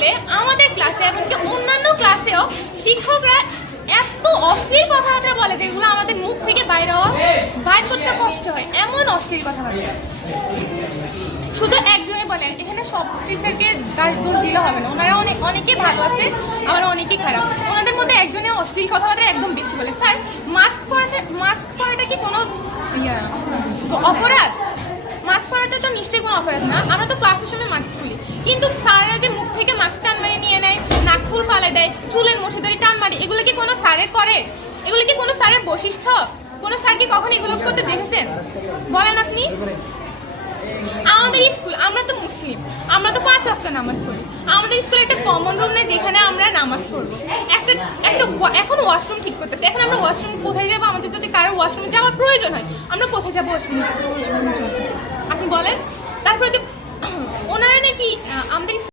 বলে আমাদের ক্লাসে এমনকি অন্যান্য ক্লাসেও শিক্ষকরা এত অশ্লীল কথাবার্তা বলে যেগুলো আমাদের মুখ থেকে বাইর করতে কষ্ট হয়, এমন অশ্লীল কথাবার্তা। শুধু একজনই বলে, এখানে সব টিচারকে দোষ দিলে হবে না, ওনারা অনেকে ভালো আছে, আবার অনেকেই খারাপ। ওনাদের মধ্যে একজনে অশ্লীল কথাবার্তা একদম বেশি বলে। স্যার, মাস্ক পরাটা কি কোনো অপরাধ? মাস্ক পরাটা তো নিশ্চয়ই কোনো অপরাধ না, আমরা তো ক্লাসের সময় মাস্ক খুলি, কিন্তু স্যাররা যে মুখ থেকে মাস্ক টান মারি নিয়ে নেয়, নাক ফুল ফালাই দেয়, চুলের মুঠি ধরে টান মারি, এগুলো কি কোনো স্যারের করে? এগুলো কি কোনো স্যারের বৈশিষ্ট্য? কোনো স্যার কি কখন এগুলো করতে দেখেছেন বলেন আপনি? আমাদের স্কুল, আমরা তো মুসলিম, আমরা তো 5 ওয়াক্ত নামাজ পড়ি। আমাদের স্কুলে একটা কমন রুম নেই যেখানে আমরা নামাজ পড়বো। এখন ওয়াশরুম ঠিক করতেছে, এখন আমরা ওয়াশরুম কোথায় যাবো? আমাদের যদি কারো ওয়াশরুমে যাওয়ার প্রয়োজন হয়, আমরা কোথায় যাবো ওয়াশরুমে? আপনি বলেন। তারপরে যে ওনারা নাকি আমাদের